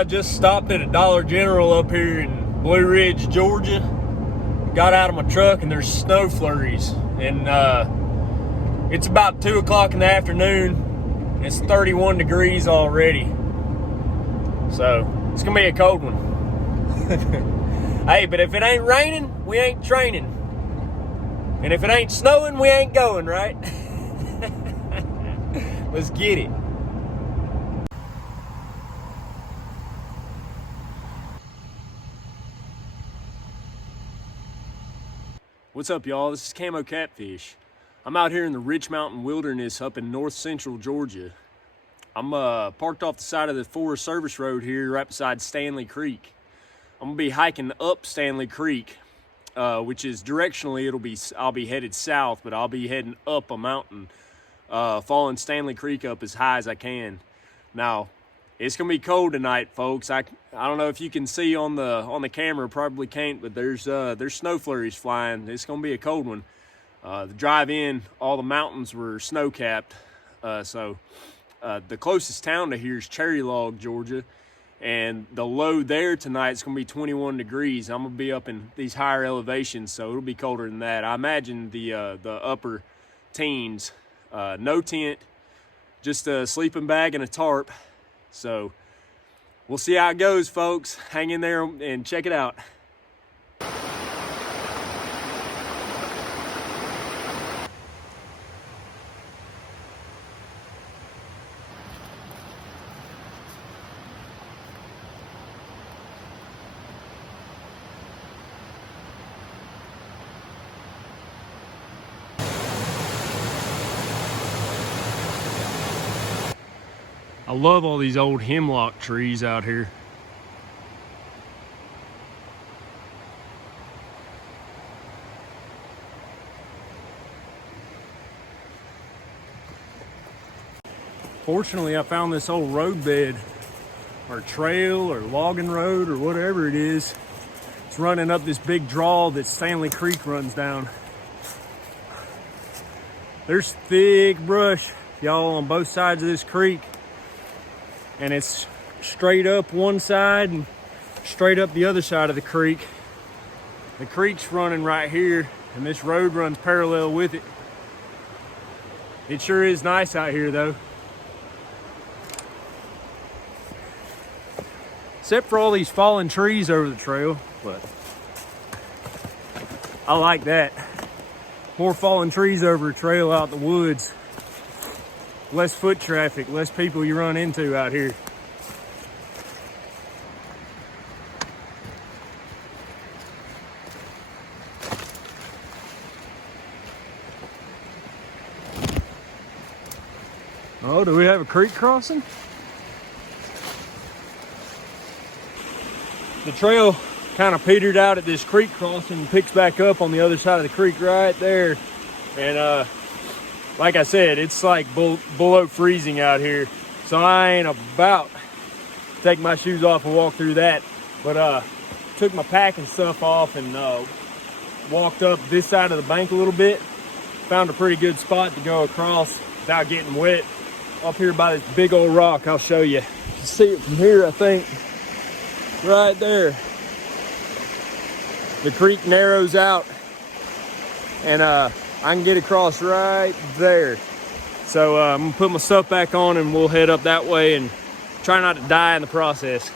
I just stopped at a Dollar General up here in Blue Ridge, Georgia. Got out of my truck and there's snow flurries. And it's about 2 o'clock in the afternoon. It's 31 degrees already. So it's gonna be a cold one. Hey, but if it ain't raining, we ain't training. And if it ain't snowing, we ain't going, right? Let's get it. What's up, y'all? This is Camo Catfish. I'm out here in the Rich Mountain Wilderness up in north central Georgia. I'm parked off the side of the Forest Service Road here right beside Stanley Creek. I'm gonna be hiking up Stanley Creek, which is directionally I'll be headed south, but I'll be heading up a mountain, following Stanley Creek up as high as I can. Now, it's gonna be cold tonight, folks. I don't know if you can see on the camera, probably can't, but there's snow flurries flying. It's gonna be a cold one. The drive in, all the mountains were snow capped, so the closest town to here is Cherry Log, Georgia, and the low there tonight is gonna be 21 degrees. I'm gonna be up in these higher elevations, so it'll be colder than that. I imagine the upper teens. No tent, just a sleeping bag and a tarp. So we'll see how it goes, folks. Hang in there and check it out. I love all these old hemlock trees out here. Fortunately, I found this old roadbed or trail or logging road or whatever it is. It's running up this big draw that Stanley Creek runs down. There's thick brush, y'all, on both sides of this creek. And it's straight up one side and straight up the other side of the creek. The creek's running right here, and this road runs parallel with it. It sure is nice out here, though. Except for all these fallen trees over the trail, but I like that. More fallen trees over a trail out in the woods. Less foot traffic, less people you run into out here. Oh, do we have a creek crossing? The trail kind of petered out at this creek crossing and picks back up on the other side of the creek right there. And like I said, it's like below freezing out here. So I ain't about to take my shoes off and walk through that. But took my pack and stuff off and walked up this side of the bank a little bit. Found a pretty good spot to go across without getting wet. Up here by this big old rock, I'll show you. You can see it from here, I think. Right there. The creek narrows out. And I can get across right there. So I'm gonna put my stuff back on and we'll head up that way and try not to die in the process.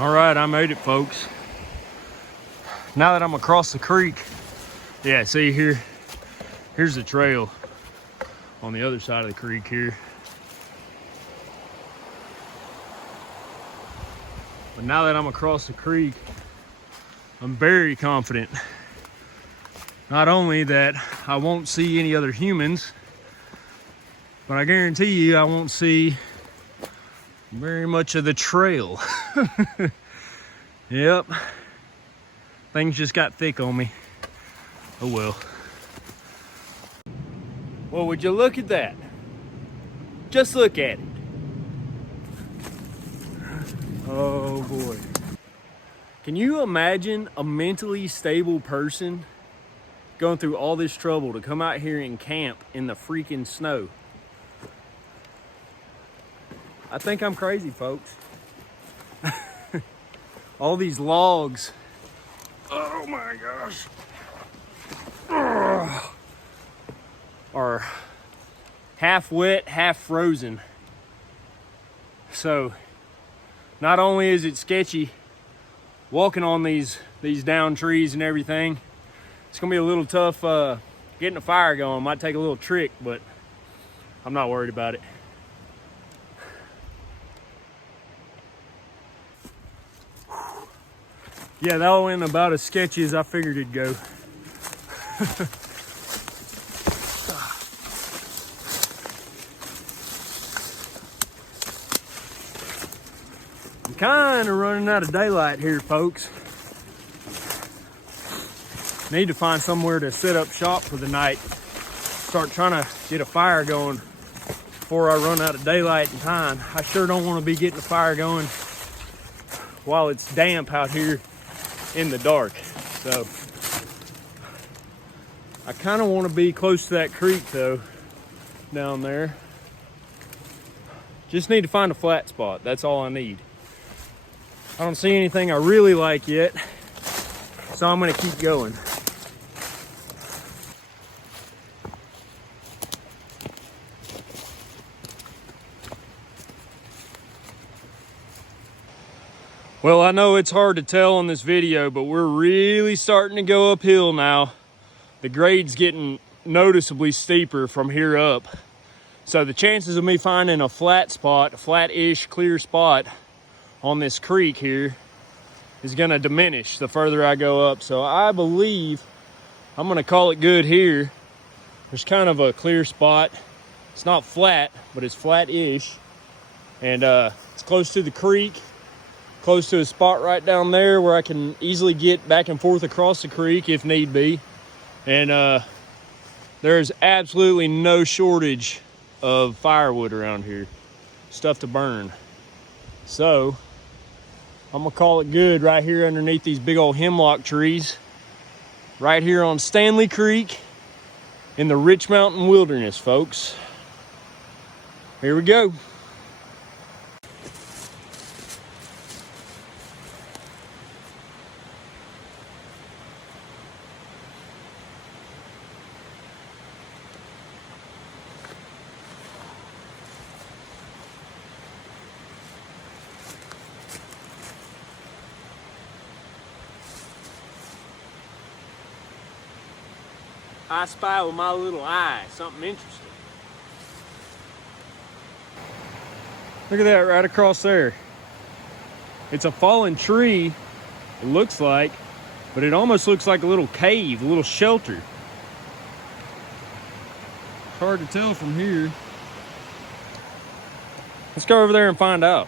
All right, I made it, folks. Now that I'm across the creek, yeah, see here, here's the trail on the other side of the creek here. But now that I'm across the creek, I'm very confident. Not only that I won't see any other humans, but I guarantee you I won't see very much of the trail. Yep, things just got thick on me. Oh well. Well, would you look at that? Just look at it. Oh boy. Can you imagine a mentally stable person going through all this trouble to come out here and camp in the freaking snow? I think I'm crazy, folks. All these logs, oh my gosh, are half wet, half frozen. So not only is it sketchy walking on these down trees and everything, it's gonna be a little tough getting a fire going. Might take a little trick, but I'm not worried about it. Yeah, that went about as sketchy as I figured it'd go. I'm kind of running out of daylight here, folks. Need to find somewhere to set up shop for the night. Start trying to get a fire going before I run out of daylight and time. I sure don't want to be getting a fire going while it's damp out here in the dark. So I kind of want to be close to that creek though, down there. Just need to find a flat spot. That's all I need. I don't see anything I really like yet, so I'm gonna keep going. Well, I know it's hard to tell on this video, but we're really starting to go uphill now. The grade's getting noticeably steeper from here up. So the chances of me finding a flat spot, a flat-ish clear spot on this creek here is gonna diminish the further I go up. So I believe I'm gonna call it good here. There's kind of a clear spot. It's not flat, but it's flat-ish. And it's close to the creek. Close to a spot right down there where I can easily get back and forth across the creek if need be. And there's absolutely no shortage of firewood around here. Stuff to burn. So I'm gonna call it good right here underneath these big old hemlock trees. Right here on Stanley Creek in the Rich Mountain Wilderness, folks. Here we go. I spy with my little eye something interesting. Look at that right across there. It's a fallen tree, it looks like, but it almost looks like a little cave, a little shelter. It's hard to tell from here. Let's go over there and find out.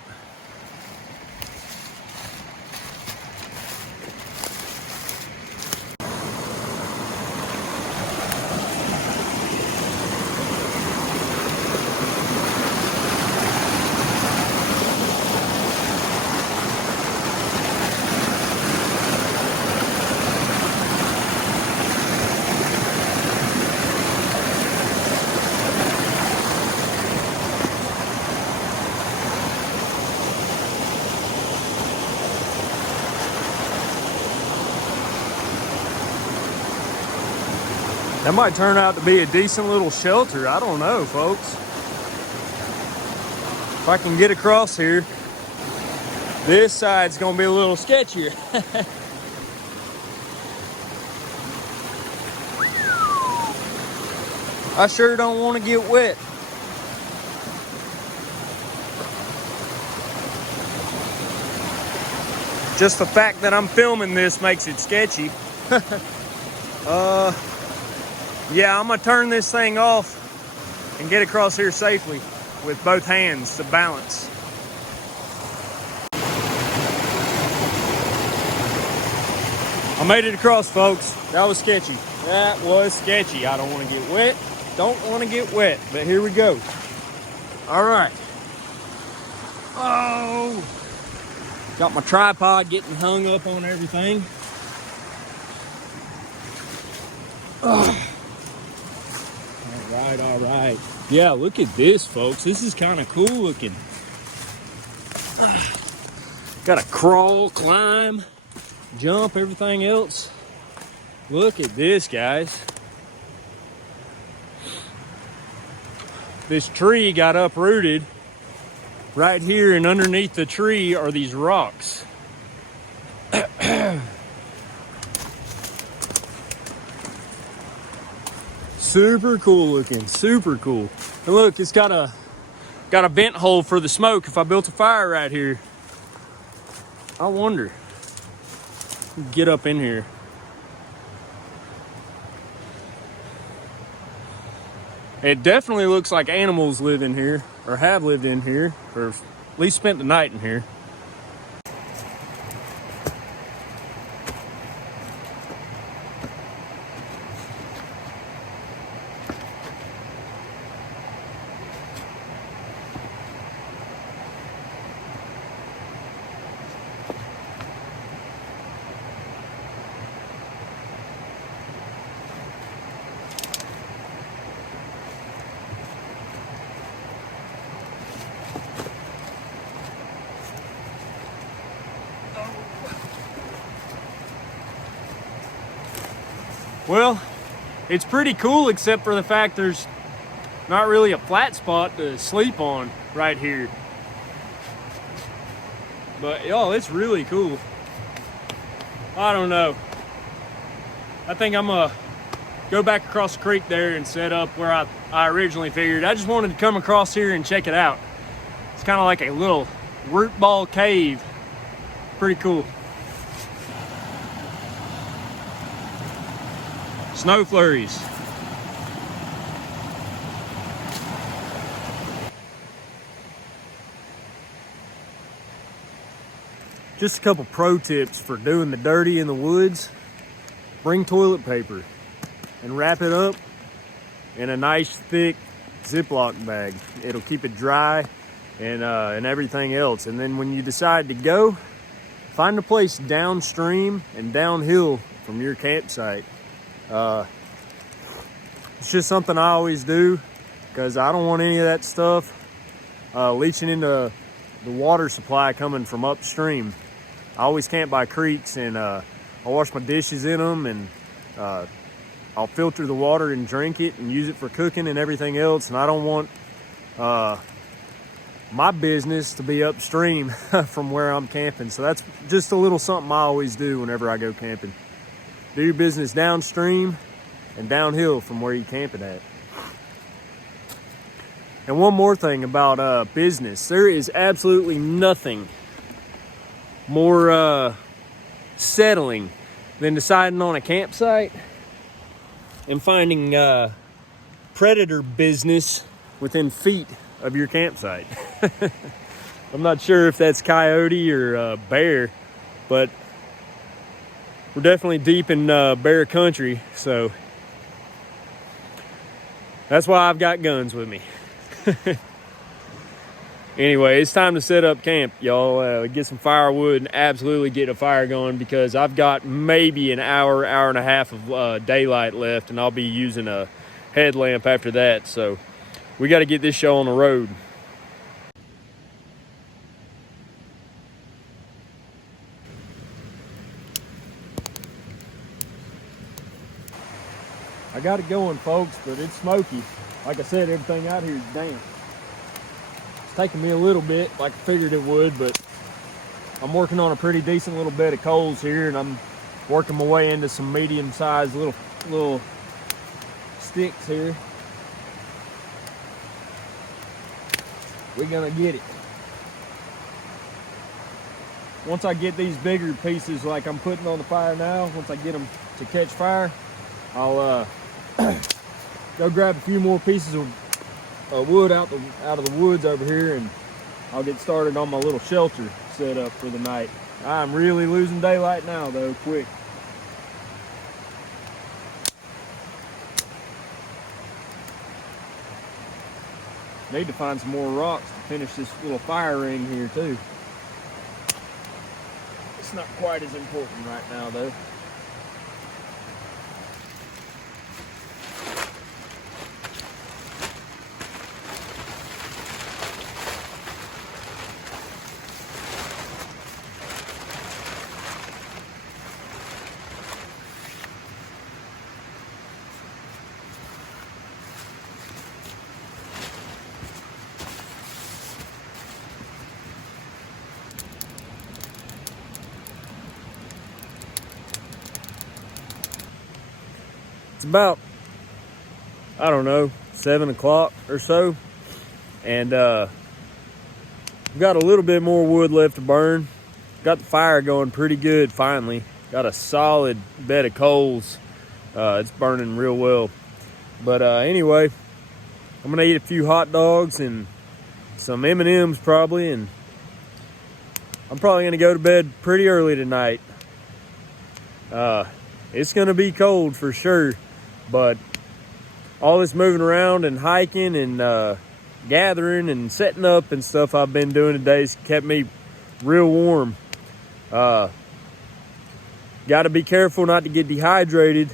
That might turn out to be a decent little shelter. I don't know, folks. If I can get across here, this side's gonna be a little sketchier. I sure don't want to get wet. Just the fact that I'm filming this makes it sketchy. Yeah, I'm gonna turn this thing off and get across here safely with both hands to balance. I made it across, folks. That was sketchy. That was sketchy. I don't want to get wet. Don't want to get wet, but here we go. All right. Oh, got my tripod getting hung up on everything. Oh. All right. Yeah, look at this, folks. This is kind of cool looking. Got to crawl, climb, jump, everything else. Look at this, guys. This tree got uprooted. Right here and underneath the tree are these rocks. Super cool looking, super cool. And look, it's got a vent hole for the smoke if I built a fire right here. I wonder. Get up in here. It definitely looks like animals live in here, or have lived in here, or at least spent the night in here. Well, it's pretty cool except for the fact there's not really a flat spot to sleep on right here. But yo, it's really cool. I don't know. I think I'm gonna go back across the creek there and set up where I originally figured. I just wanted to come across here and check it out. It's kind of like a little root ball cave. Pretty cool. Snow flurries. Just a couple pro tips for doing the dirty in the woods. Bring toilet paper and wrap it up in a nice thick Ziploc bag. It'll keep it dry and everything else. And then when you decide to go, find a place downstream and downhill from your campsite. It's just something I always do because I don't want any of that stuff leaching into the water supply coming from upstream. I always camp by creeks, and I wash my dishes in them, and I'll filter the water and drink it and use it for cooking and everything else. And I don't want my business to be upstream from where I'm camping. So that's just a little something I always do whenever I go camping. Do your business downstream and downhill from where you're camping at. And one more thing about business. There is absolutely nothing more settling than deciding on a campsite and finding predator business within feet of your campsite. I'm not sure if that's coyote or bear, but we're definitely deep in bear country, so that's why I've got guns with me. Anyway, it's time to set up camp, y'all. Get some firewood and absolutely get a fire going because I've got maybe an hour and a half of daylight left, and I'll be using a headlamp after that. So we got to get this show on the road. I got it going, folks, but it's smoky. Like I said, everything out here is damp. It's taking me a little bit, like I figured it would, but I'm working on a pretty decent little bed of coals here, and I'm working my way into some medium-sized little sticks here. We're gonna get it. Once I get these bigger pieces like I'm putting on the fire now, once I get them to catch fire, I'll go grab a few more pieces of wood out of the woods over here, and I'll get started on my little shelter set up for the night. I'm really losing daylight now though, quick. Need to find some more rocks to finish this little fire ring here too. It's not quite as important right now though. It's about, I don't know, 7 o'clock or so, and we've got a little bit more wood left to burn. Got the fire going pretty good finally. Got a solid bed of coals. It's burning real well. But anyway, I'm gonna eat a few hot dogs and some M&Ms probably, and I'm probably gonna go to bed pretty early tonight. It's gonna be cold for sure, but all this moving around and hiking and gathering and setting up and stuff I've been doing today has kept me real warm. Got to be careful not to get dehydrated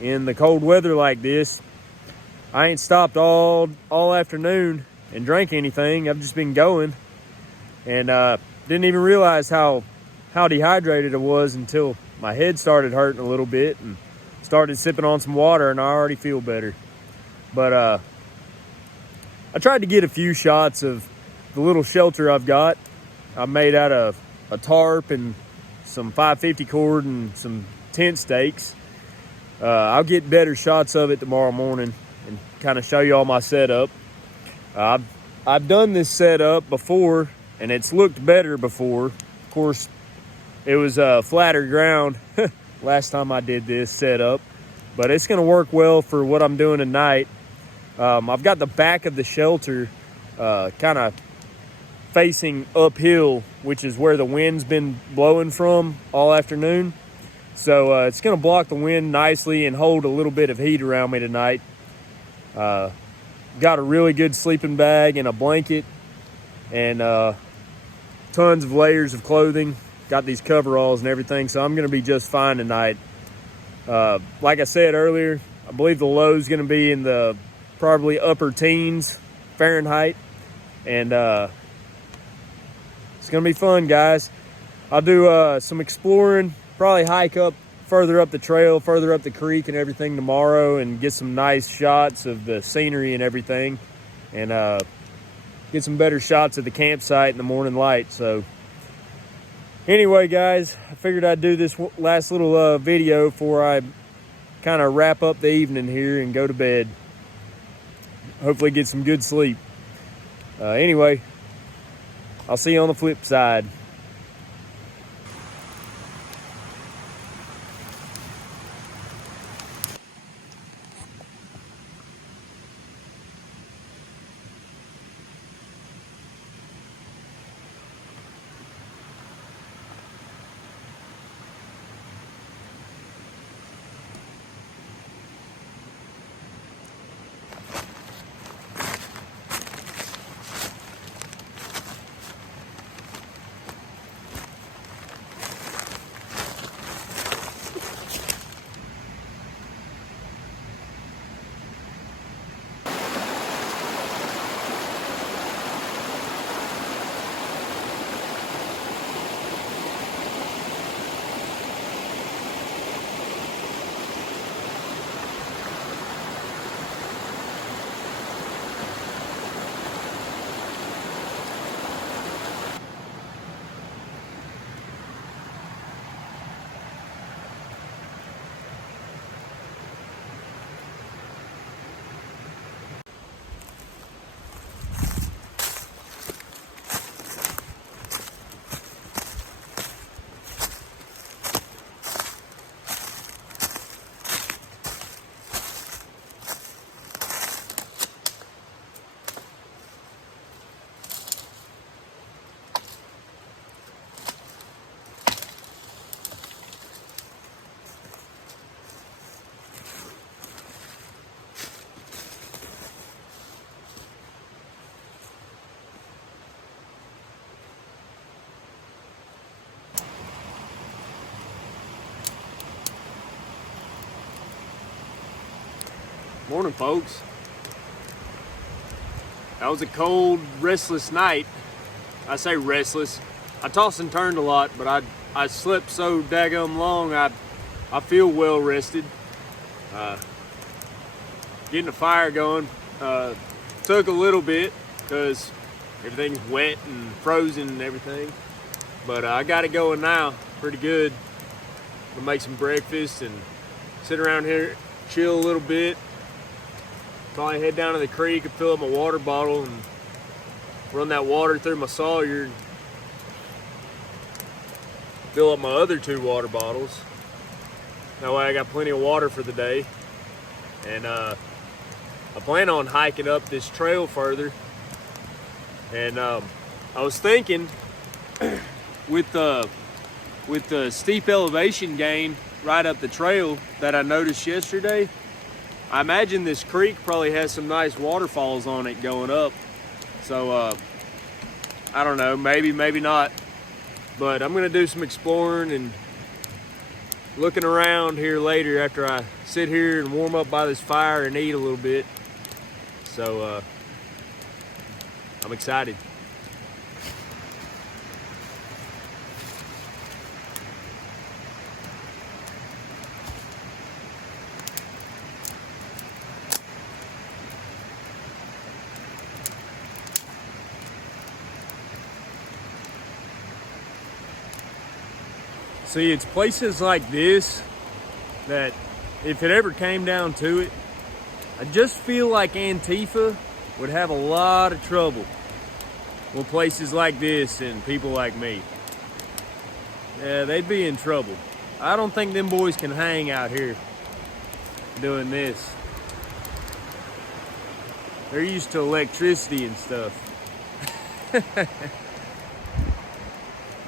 in the cold weather like this. I ain't stopped all afternoon and drank anything. I've just been going, and didn't even realize how dehydrated I was until my head started hurting a little bit and started sipping on some water, and I already feel better. But I tried to get a few shots of the little shelter I've got. I made out of a tarp and some 550 cord and some tent stakes. I'll get better shots of it tomorrow morning and kind of show you all my setup. I've done this setup before, and it's looked better before. Of course, it was flatter ground last time I did this setup, but it's gonna work well for what I'm doing tonight. I've got the back of the shelter kind of facing uphill, which is where the wind's been blowing from all afternoon. So it's gonna block the wind nicely and hold a little bit of heat around me tonight. Got a really good sleeping bag and a blanket and tons of layers of clothing. Got these coveralls and everything, so I'm gonna be just fine tonight. Like I said earlier, I believe the low is gonna be in the probably upper teens Fahrenheit, and it's gonna be fun, guys. I'll do some exploring, probably hike up further up the trail, further up the creek and everything tomorrow, and get some nice shots of the scenery and everything, and get some better shots of the campsite in the morning light. So anyway, guys, I figured I'd do this last little video before I kind of wrap up the evening here and go to bed. Hopefully get some good sleep. Anyway, I'll see you on the flip side. Morning, folks. That was a cold, restless night. I say restless. I tossed and turned a lot, but I slept so daggum long, I feel well rested. Getting the fire going took a little bit because everything's wet and frozen and everything. But I got it going now, pretty good. I'm gonna make some breakfast and sit around here, chill a little bit. Probably head down to the creek and fill up my water bottle and run that water through my Sawyer and fill up my other 2 water bottles. That way I got plenty of water for the day. And I plan on hiking up this trail further. And I was thinking with the steep elevation gain right up the trail that I noticed yesterday, I imagine this creek probably has some nice waterfalls on it going up. So I don't know, maybe not. But I'm gonna do some exploring and looking around here later after I sit here and warm up by this fire and eat a little bit. So I'm excited. See, it's places like this that if it ever came down to it, I just feel like Antifa would have a lot of trouble with places like this and people like me. Yeah, they'd be in trouble. I don't think them boys can hang out here doing this. They're used to electricity and stuff.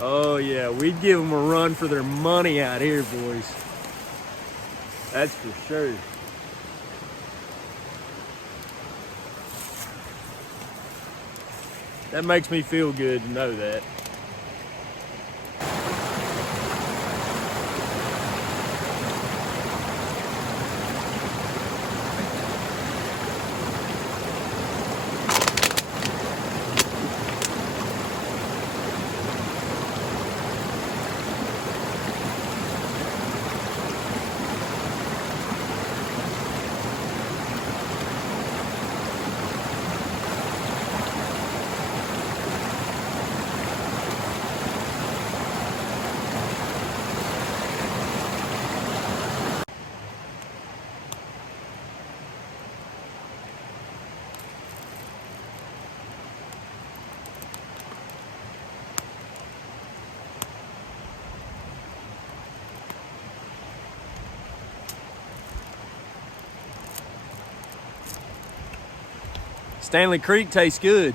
Oh yeah, we'd give them a run for their money out here, boys. That's for sure. That makes me feel good to know that. Stanley Creek tastes good.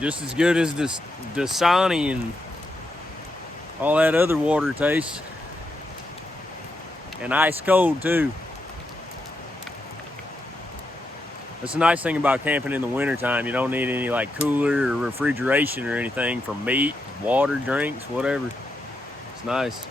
Just as good as the Dasani and all that other water tastes. And ice cold too. That's the nice thing about camping in the wintertime. You don't need any like cooler or refrigeration or anything for meat, water, drinks, whatever. It's nice.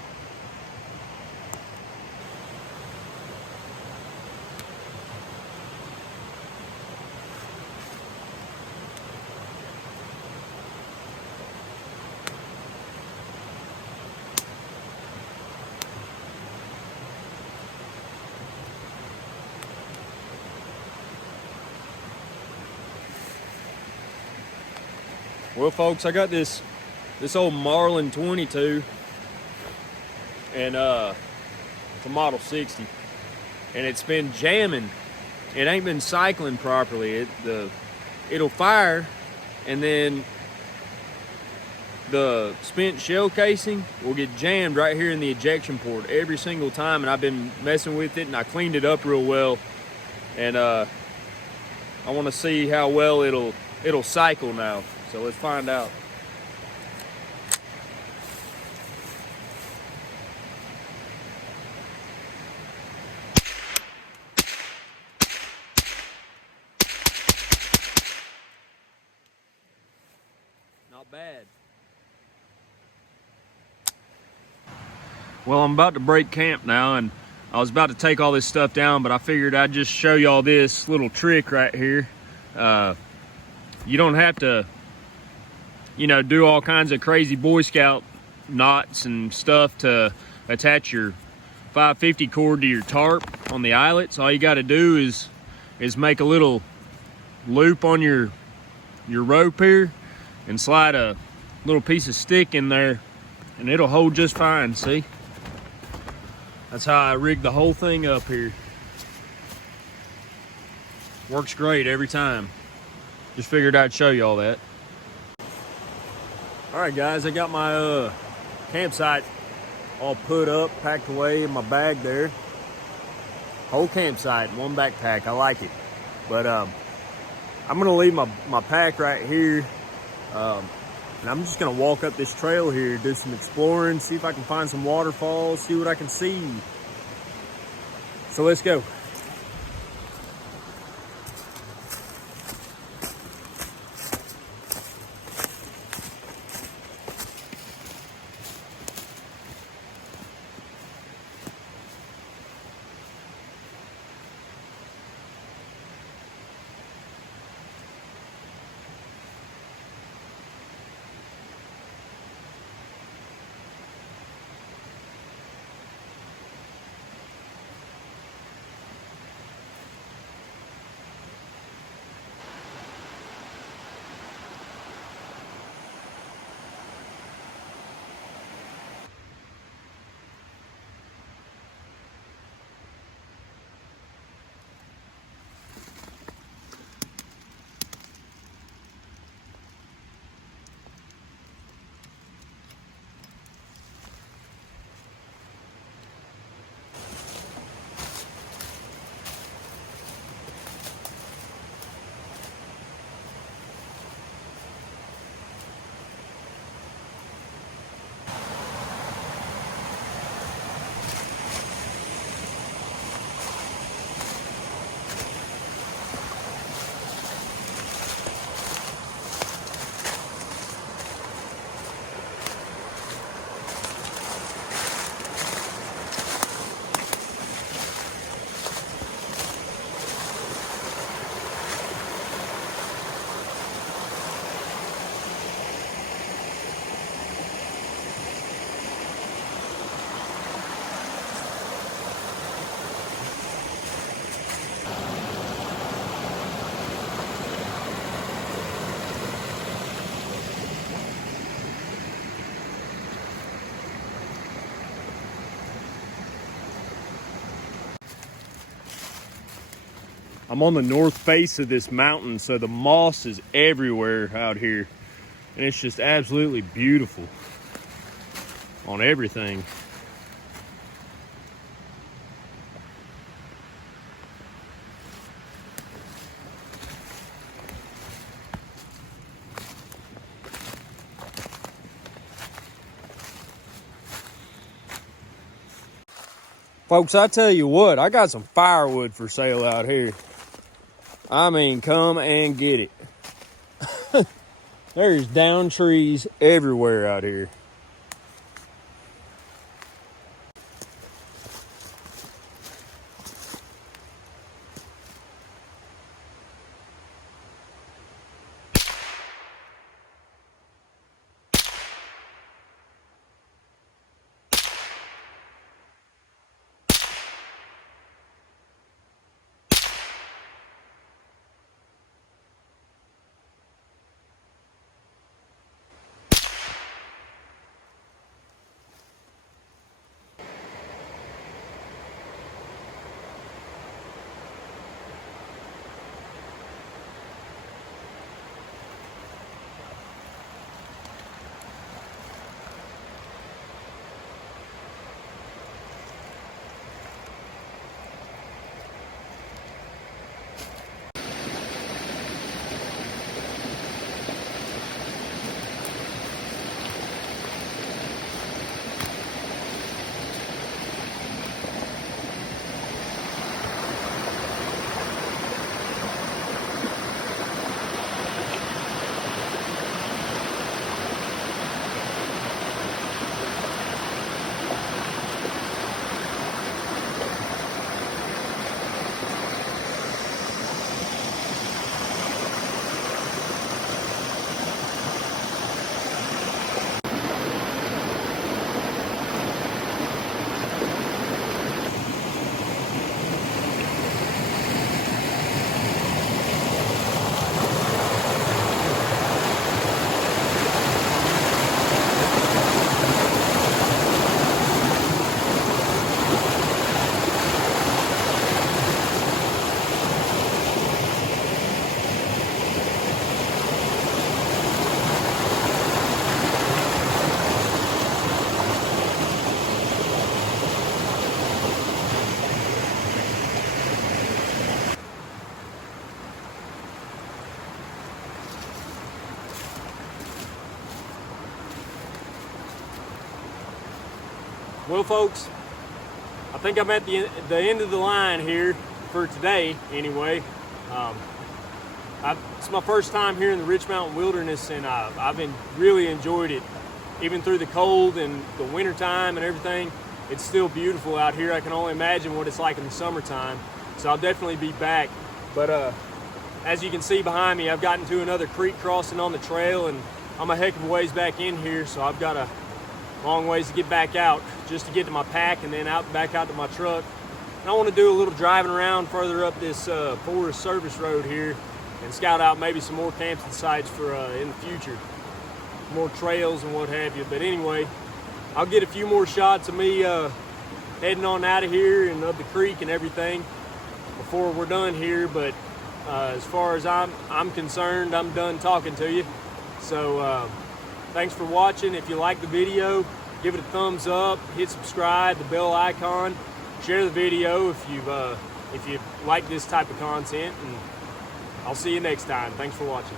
Well, folks, I got this old Marlin 22, and it's a Model 60, and it's been jamming. It ain't been cycling properly. It'll fire, and then the spent shell casing will get jammed right here in the ejection port every single time. And I've been messing with it, and I cleaned it up real well, and I want to see how well it'll cycle now. So let's find out. out bad. Well, I'm about to break camp now, and I was about to take all this stuff down, but I figured I'd just show y'all this little trick right here. You don't have to, you know, do all kinds of crazy Boy Scout knots and stuff to attach your 550 cord to your tarp on the eyelets. All you got to do is make a little loop on your rope here and slide a little piece of stick in there, and it'll hold just fine. See? That's how I rigged the whole thing up here. Works great every time. Just figured I'd show you all that. All right, guys, I got my campsite all put up, packed away in my bag there. Whole campsite in one backpack. I like it. But I'm gonna leave my pack right here. And I'm just gonna walk up this trail here, do some exploring, see if I can find some waterfalls, see what I can see. So let's go. I'm on the north face of this mountain, so the moss is everywhere out here. And it's just absolutely beautiful on everything. Folks, I tell you what, I got some firewood for sale out here. I mean, come and get it. There's down trees everywhere out here. Well, folks, I think I'm at the end of the line here for today anyway. It's my first time here in the Rich Mountain Wilderness, and I've really enjoyed it. Even through the cold and the winter time and everything, it's still beautiful out here. I can only imagine what it's like in the summertime, so I'll definitely be back. But as you can see behind me, I've gotten to another creek crossing on the trail, and I'm a heck of a ways back in here, so I've got a long ways to get back out just to get to my pack and then back out to my truck. And I want to do a little driving around further up this Forest Service Road here and scout out maybe some more camping sites for in the future, more trails and what have you. But anyway, I'll get a few more shots of me heading on out of here and up the creek and everything before we're done here. But as far as I'm concerned, I'm done talking to you. So thanks for watching. If you like the video, give it a thumbs up, hit subscribe, the bell icon, share the video if you like this type of content, and I'll see you next time. Thanks for watching.